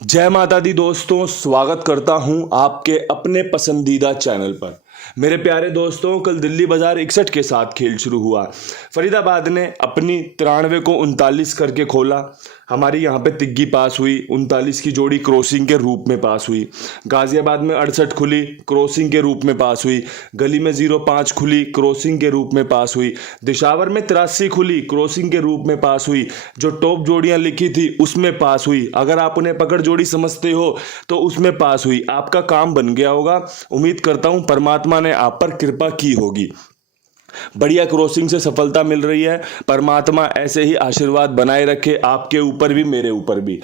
जय माता दी दोस्तों, स्वागत करता हूं आपके अपने पसंदीदा चैनल पर। मेरे प्यारे दोस्तों, कल दिल्ली बाजार 61 के साथ खेल शुरू हुआ। फरीदाबाद ने अपनी 93 को 39 करके खोला। हमारी यहां पे तिग्गी पास हुई, 39 की जोड़ी क्रॉसिंग के रूप में पास हुई। गाजियाबाद में 68 खुली, क्रॉसिंग के रूप में पास हुई। गली में 05 खुली, क्रॉसिंग के रूप में पास हुई। दिशावर में 83 खुली, क्रॉसिंग के रूप में पास हुई। जो टॉप जोड़ियां लिखी थी उसमें पास हुई। अगर आप उन्हें पकड़ जोड़ी समझते हो तो उसमें पास हुई। आपका काम बन गया होगा। उम्मीद करता हूं परमात्मा ने आप पर कृपा की होगी। बढ़िया क्रॉसिंग से सफलता मिल रही है। परमात्मा ऐसे ही आशीर्वाद बनाए रखे आपके ऊपर भी, मेरे ऊपर भी।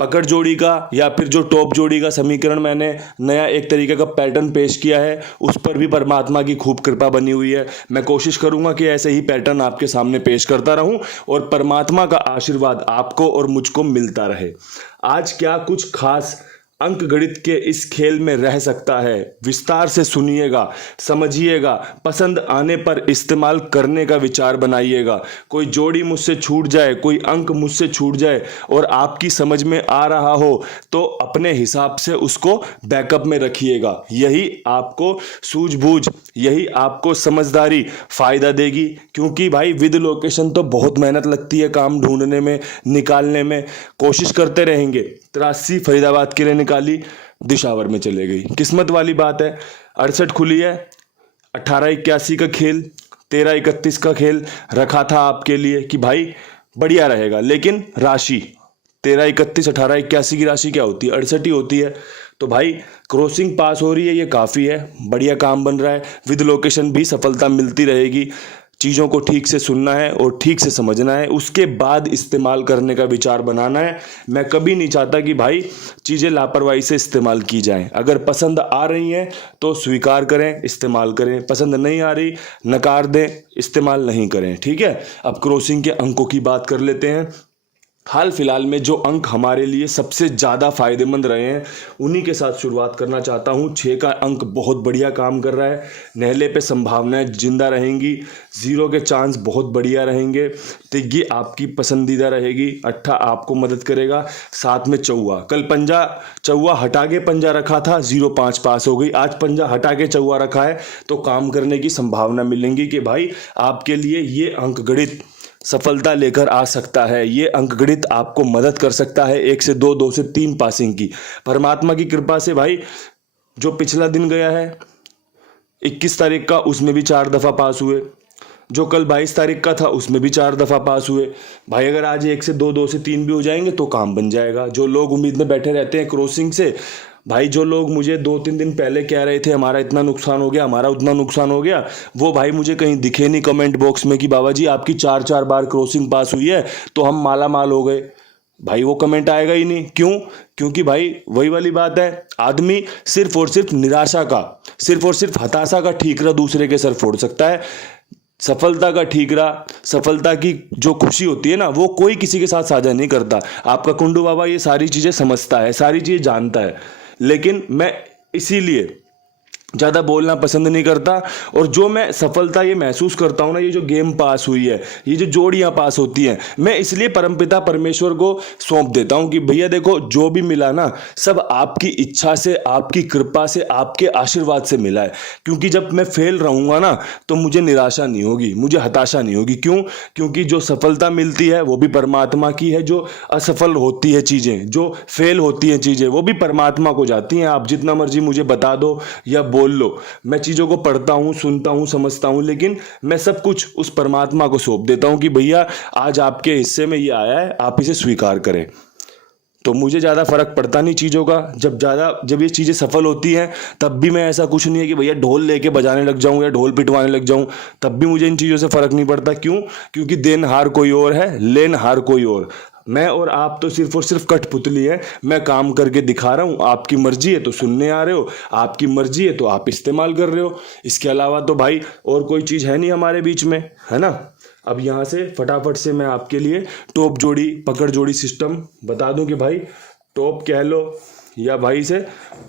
पकड़ जोड़ी का या फिर जो टॉप जोड़ी का समीकरण मैंने नया एक तरीके का पैटर्न पेश किया है, उस पर भी परमात्मा की खूब कृपा बनी हुई है। मैं कोशिश करूंगा कि ऐसे ही पैटर्न आपके सामने पेश करता रहूं और परमात्मा का आशीर्वाद आपको और मुझको मिलता रहे। आज क्या कुछ खास अंक गणित के इस खेल में रह सकता है, विस्तार से सुनिएगा, समझिएगा, पसंद आने पर इस्तेमाल करने का विचार बनाइएगा। कोई जोड़ी मुझसे छूट जाए, कोई अंक मुझसे छूट जाए और आपकी समझ में आ रहा हो तो अपने हिसाब से उसको बैकअप में रखिएगा। यही आपको सूझबूझ, यही आपको समझदारी फायदा देगी। क्योंकि भाई विद लोकेशन तो बहुत मेहनत लगती है काम ढूंढने में, निकालने में। कोशिश करते रहेंगे। 83 फरीदाबाद के लिए निकाली, दिशावर में चले गई। किस्मत वाली बात है। 68 खुली है, 18-81 का खेल, 13-31 का खेल रखा था आपके लिए कि भाई बढ़िया रहेगा। लेकिन राशि 13-31, 18-81 की राशि क्या होती है? 68 ही होती है। तो भाई क्रॉसिंग पास हो रही है, ये काफ़ी है। बढ़िया काम बन रहा है। विद लोकेशन भी सफलता मिलती रहेगी। चीज़ों को ठीक से सुनना है और ठीक से समझना है, उसके बाद इस्तेमाल करने का विचार बनाना है। मैं कभी नहीं चाहता कि भाई चीज़ें लापरवाही से इस्तेमाल की जाएं। अगर पसंद आ रही हैं तो स्वीकार करें, इस्तेमाल करें। पसंद नहीं आ रही, नकार दें, इस्तेमाल नहीं करें। ठीक है। अब क्रॉसिंग के अंकों की बात कर लेते हैं। हाल फिलहाल में जो अंक हमारे लिए सबसे ज़्यादा फायदेमंद रहे हैं उन्हीं के साथ शुरुआत करना चाहता हूं। 6 का अंक बहुत बढ़िया काम कर रहा है। नेहले पे संभावनाएं जिंदा रहेंगी। 0 के चांस बहुत बढ़िया रहेंगे। तिग्गी आपकी पसंदीदा रहेगी। 8 आपको मदद करेगा। साथ में चौवा, कल पंजा चौवा हटा के पंजा रखा था, 0-5 पास हो गई। आज पंजा हटा के चौवा रखा है तो काम करने की संभावना मिलेंगी कि भाई आपके लिए ये अंक गणित सफलता लेकर आ सकता है। ये अंकगणित आपको मदद कर सकता है 1 से 2, 2 से 3 पासिंग की। परमात्मा की कृपा से भाई जो पिछला दिन गया है 21 तारीख का, उसमें भी 4 दफ़ा पास हुए। जो कल 22 तारीख का था उसमें भी 4 दफ़ा पास हुए। भाई अगर आज 1 से 2, 2 से 3 भी हो जाएंगे तो काम बन जाएगा। जो लोग उम्मीद में बैठे रहते हैं क्रॉसिंग से, भाई जो लोग मुझे 2-3 दिन पहले कह रहे थे हमारा इतना नुकसान हो गया, हमारा उतना नुकसान हो गया, वो भाई मुझे कहीं दिखे नहीं कमेंट बॉक्स में कि बाबा जी आपकी 4-4 बार क्रॉसिंग पास हुई है तो हम माला माल हो गए। भाई वो कमेंट आएगा ही नहीं। क्यों? क्योंकि भाई वही वाली बात है, आदमी सिर्फ और सिर्फ निराशा का, सिर्फ और सिर्फ हताशा का ठीकरा दूसरे के सर फोड़ सकता है। सफलता का ठीकरा, सफलता की जो खुशी होती है ना, वो कोई किसी के साथ साझा नहीं करता। आपका कुंडू बाबा ये सारी चीज़ें समझता है, सारी चीज़ें जानता है। लेकिन मैं इसीलिए ज़्यादा बोलना पसंद नहीं करता। और जो मैं सफलता ये महसूस करता हूँ ना, ये जो गेम पास हुई है, ये जो जोड़ियाँ पास होती हैं, मैं इसलिए परमपिता परमेश्वर को सौंप देता हूँ कि भैया देखो जो भी मिला ना, सब आपकी इच्छा से, आपकी कृपा से, आपके आशीर्वाद से मिला है। क्योंकि जब मैं फेल रहूँगा ना तो मुझे निराशा नहीं होगी, मुझे हताशा नहीं होगी। क्यों? क्योंकि जो सफलता मिलती है वो भी परमात्मा की है। जो असफल होती है चीज़ें, जो फेल होती हैं चीज़ें, वो भी परमात्मा को जाती हैं। आप जितना मर्जी मुझे बता दो या बोल लो, मैं चीज़ों को पढ़ता हूँ, सुनता हूँ, समझता हूँ, लेकिन मैं सब कुछ उस परमात्मा को सौंप देता हूँ कि भैया आज आपके हिस्से में ये आया है, आप इसे स्वीकार करें। तो मुझे ज़्यादा फर्क पड़ता नहीं चीज़ों का। जब ये चीज़ें सफल होती हैं तब भी मैं, ऐसा कुछ नहीं है कि भैया ढोल लेके बजाने लग जाऊं या ढोल पिटवाने लग जाऊं, तब भी मुझे इन चीज़ों से फर्क नहीं पड़ता। क्यों? क्योंकि देनहार कोई और है, लेनहार कोई और। मैं और आप तो सिर्फ और सिर्फ कठपुतली है। मैं काम करके दिखा रहा हूँ, आपकी मर्जी है तो सुनने आ रहे हो, आपकी मर्जी है तो आप इस्तेमाल कर रहे हो। इसके अलावा तो भाई और कोई चीज़ है नहीं हमारे बीच में, है ना। अब यहाँ से फटाफट से मैं आपके लिए टॉप जोड़ी, पकड़ जोड़ी सिस्टम बता दूं कि भाई टॉप कह लो या भाई से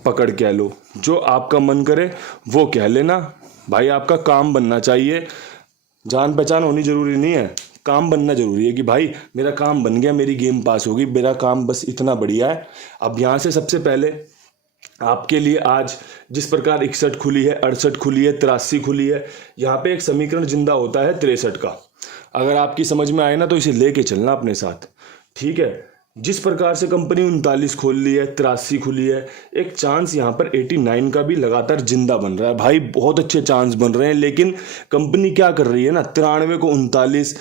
पकड़ कह लो, जो आपका मन करे वो कह लेना। भाई आपका काम बनना चाहिए। जान पहचान होनी जरूरी नहीं है, काम बनना जरूरी है कि भाई मेरा काम बन गया, मेरी गेम पास होगी, मेरा काम बस इतना बढ़िया है। अब यहाँ से सबसे पहले आपके लिए आज जिस प्रकार 61 खुली है, 68 खुली है, 83 खुली है, यहाँ पे एक समीकरण जिंदा होता है 63 का। अगर आपकी समझ में आए ना तो इसे लेके चलना अपने साथ, ठीक है। जिस प्रकार से कंपनी 39 खोल ली है, 83 खुली है, एक चांस यहाँ पर 89 का भी लगातार जिंदा बन रहा है भाई, बहुत अच्छे चांस बन रहे हैं। लेकिन कंपनी क्या कर रही है ना, 93 को 39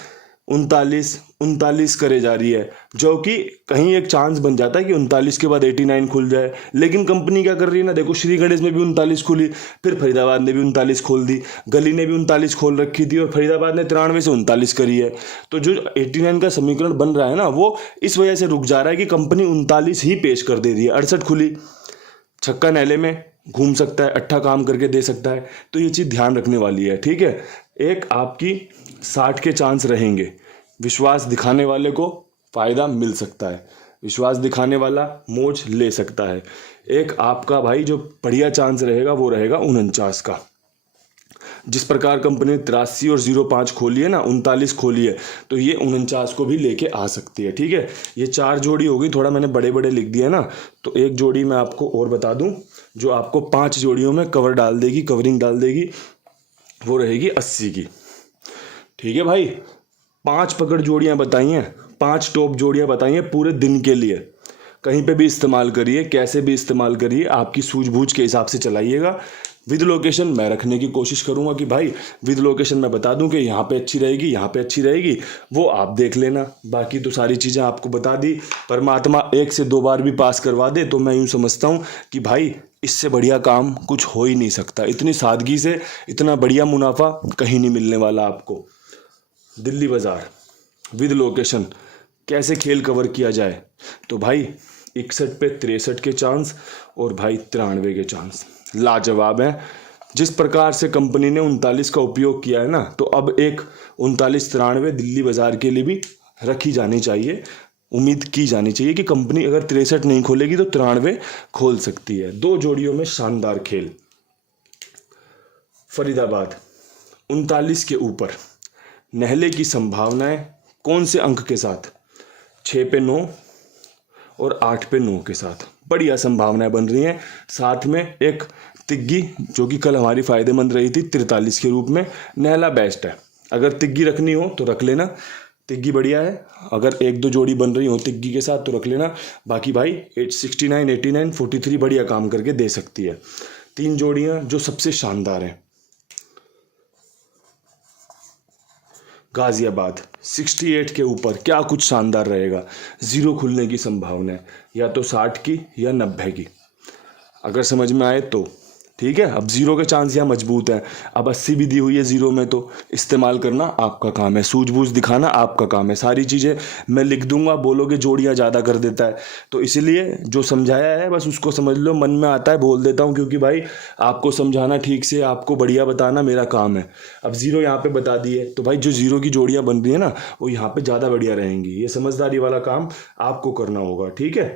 39 39 करे जा रही है, जो कि कहीं एक चांस बन जाता है कि 39 के बाद 89 खुल जाए। लेकिन कंपनी क्या कर रही है ना, देखो श्री गणेश में भी 39 खुली, फिर फरीदाबाद ने भी 39 खोल दी, गली ने भी 39 खोल रखी थी और फरीदाबाद ने 93 से 39 करी है। तो जो 89 का समीकरण बन रहा है ना, वो इस वजह से रुक जा रहा है कि कंपनी 39 ही पेश कर दे रही है। 68 खुली, छक्का नैले में घूम सकता है, अट्ठा काम करके दे सकता है, तो ये चीज़ ध्यान रखने वाली है, ठीक है। एक आपकी 60 के चांस रहेंगे, विश्वास दिखाने वाले को फायदा मिल सकता है, विश्वास दिखाने वाला मौज ले सकता है। एक आपका भाई जो बढ़िया चांस रहेगा वो रहेगा 49 का। जिस प्रकार कंपनी ने 83 और 05 खोली है ना, 39 खोली है, तो ये 49 को भी लेके आ सकती है, ठीक है। ये 4 जोड़ी होगी, थोड़ा मैंने बड़े बड़े लिख दिया ना, तो एक जोड़ी मैं आपको और बता दूं जो आपको 5 जोड़ियों में कवर डाल देगी, कवरिंग डाल देगी, वो रहेगी 80 की, ठीक है भाई। 5 पकड़ जोड़ियां बताई हैं, 5 टॉप जोड़ियां बताई हैं पूरे दिन के लिए। कहीं पे भी इस्तेमाल करिए, कैसे भी इस्तेमाल करिए, आपकी सूझबूझ के हिसाब से चलाइएगा। विद लोकेशन मैं रखने की कोशिश करूंगा कि भाई विद लोकेशन मैं बता दूं कि यहाँ पे अच्छी रहेगी, यहाँ पे अच्छी रहेगी, वो आप देख लेना। बाकी तो सारी चीज़ें आपको बता दी। परमात्मा 1 से 2 बार भी पास करवा दे तो मैं यूँ समझता हूँ कि भाई इससे बढ़िया काम कुछ हो ही नहीं सकता। इतनी सादगी से इतना बढ़िया मुनाफा कहीं नहीं मिलने वाला आपको। दिल्ली बाजार विद लोकेशन कैसे खेल कवर किया जाए, तो भाई 61 पे 63 के चांस और भाई 93 के चांस लाजवाब है। जिस प्रकार से कंपनी ने 39 का उपयोग किया है ना, तो अब एक 39-93 दिल्ली बाजार के लिए भी रखी जानी चाहिए। उम्मीद की जानी चाहिए कि कंपनी अगर 63 नहीं खोलेगी तो 93 खोल सकती है। 2 जोड़ियों में शानदार खेल। फरीदाबाद 39 के ऊपर नहले की संभावनाएं कौन से अंक के साथ, 6 पे 9 और 8 पे 9 के साथ बढ़िया संभावनाएं बन रही हैं। साथ में एक तिग्गी जो कि कल हमारी फायदेमंद रही थी 43 के रूप में, नहला बेस्ट है। अगर तिग्गी रखनी हो तो रख लेना, तिग्गी बढ़िया है। अगर 1-2 जोड़ी बन रही हो तिग्गी के साथ तो रख लेना। बाकी भाई 69, 89, 43 बढ़िया काम करके दे सकती है। 3 जोड़ियां जो सबसे शानदार हैं, गाजियाबाद 68 के ऊपर क्या कुछ शानदार रहेगा। 0 खुलने की संभावना है, या तो 60 की या 90 की, अगर समझ में आए तो ठीक है। अब 0 के चांस यहाँ मजबूत है, अब 80 भी दी हुई है 0 में, तो इस्तेमाल करना आपका काम है, सूझबूझ दिखाना आपका काम है। सारी चीज़ें मैं लिख दूंगा, बोलोगे जोड़ियाँ ज़्यादा कर देता है, तो इसलिए जो समझाया है बस उसको समझ लो, मन में आता है बोल देता हूँ, क्योंकि भाई आपको समझाना ठीक से, आपको बढ़िया बताना मेरा काम है। अब 0 यहाँ पर बता दिए, तो भाई जो 0 की जोड़ियाँ बन रही है ना, वो यहाँ पर ज़्यादा बढ़िया रहेंगी। ये समझदारी वाला काम आपको करना होगा, ठीक है।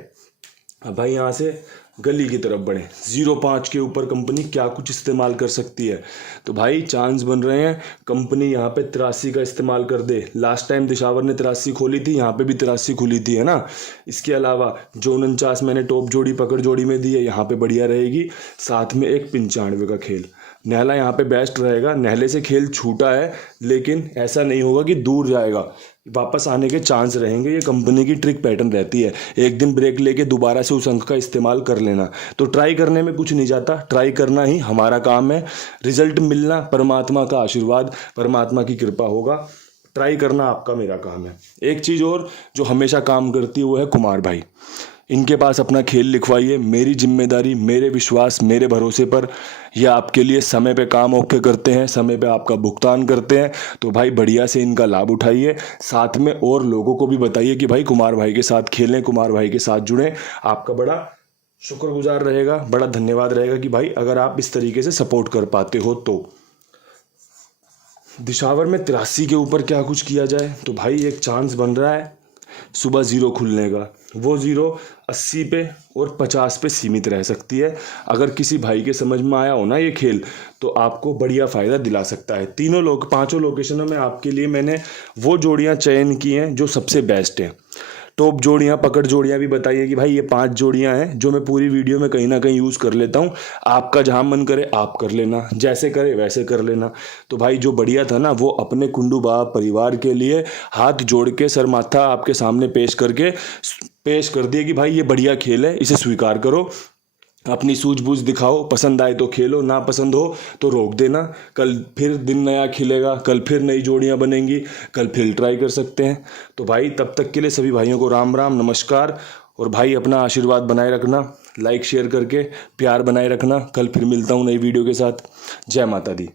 अब भाई यहाँ से गली की तरफ बढ़े, 05 के ऊपर कंपनी क्या कुछ इस्तेमाल कर सकती है, तो भाई चांस बन रहे हैं कंपनी यहाँ पे 83 का इस्तेमाल कर दे। लास्ट टाइम दिशावर ने 83 खोली थी, यहाँ पे भी 83 खुली थी, है ना। इसके अलावा जो 49 मैंने टॉप जोड़ी पकड़ जोड़ी में दी है, यहाँ पे बढ़िया रहेगी। साथ में एक 95 का खेल, नहला यहाँ पे बेस्ट रहेगा। नहले से खेल छूटा है, लेकिन ऐसा नहीं होगा कि दूर जाएगा, वापस आने के चांस रहेंगे। ये कंपनी की ट्रिक पैटर्न रहती है, एक दिन ब्रेक लेके दोबारा से उस अंक का इस्तेमाल कर लेना। तो ट्राई करने में कुछ नहीं जाता, ट्राई करना ही हमारा काम है। रिजल्ट मिलना परमात्मा का आशीर्वाद, परमात्मा की कृपा होगा। ट्राई करना आपका मेरा काम है। एक चीज़ और जो हमेशा काम करती है वो है कुमार भाई, इनके पास अपना खेल लिखवाइए। मेरी जिम्मेदारी, मेरे विश्वास, मेरे भरोसे पर ये आपके लिए समय पे काम ओके करते हैं, समय पे आपका भुगतान करते हैं। तो भाई बढ़िया से इनका लाभ उठाइए। साथ में और लोगों को भी बताइए कि भाई कुमार भाई के साथ खेलें, कुमार भाई के साथ जुड़ें। आपका बड़ा शुक्रगुजार रहेगा, बड़ा धन्यवाद रहेगा कि भाई अगर आप इस तरीके से सपोर्ट कर पाते हो तो। दिशावर में 83 के ऊपर क्या कुछ किया जाए, तो भाई एक चांस बन रहा है सुबह ज़ीरो खुलने का, वो ज़ीरो 80 पे और 50 पे सीमित रह सकती है। अगर किसी भाई के समझ में आया हो ना ये खेल, तो आपको बढ़िया फ़ायदा दिला सकता है। पांचों लोकेशनों में आपके लिए मैंने वो जोड़ियाँ चयन की हैं जो सबसे बेस्ट हैं। टॉप जोड़ियाँ, पकड़ जोड़ियाँ भी बताइए कि भाई ये 5 जोड़ियाँ हैं जो मैं पूरी वीडियो में कहीं ना कहीं यूज़ कर लेता हूँ। आपका जहाँ मन करे आप कर लेना, जैसे करे वैसे कर लेना। तो भाई जो बढ़िया था ना, वो अपने कुंडू बाबा परिवार के लिए हाथ जोड़ के सर माथा आपके सामने पेश कर दिए कि भाई ये बढ़िया खेल है, इसे स्वीकार करो, अपनी सूझबूझ दिखाओ, पसंद आए तो खेलो, ना पसंद हो तो रोक देना। कल फिर दिन नया खिलेगा, कल फिर नई जोड़ियां बनेंगी, कल फिर ट्राई कर सकते हैं। तो भाई तब तक के लिए सभी भाइयों को राम राम नमस्कार। और भाई अपना आशीर्वाद बनाए रखना, लाइक शेयर करके प्यार बनाए रखना। कल फिर मिलता हूँ नई वीडियो के साथ। जय माता दी।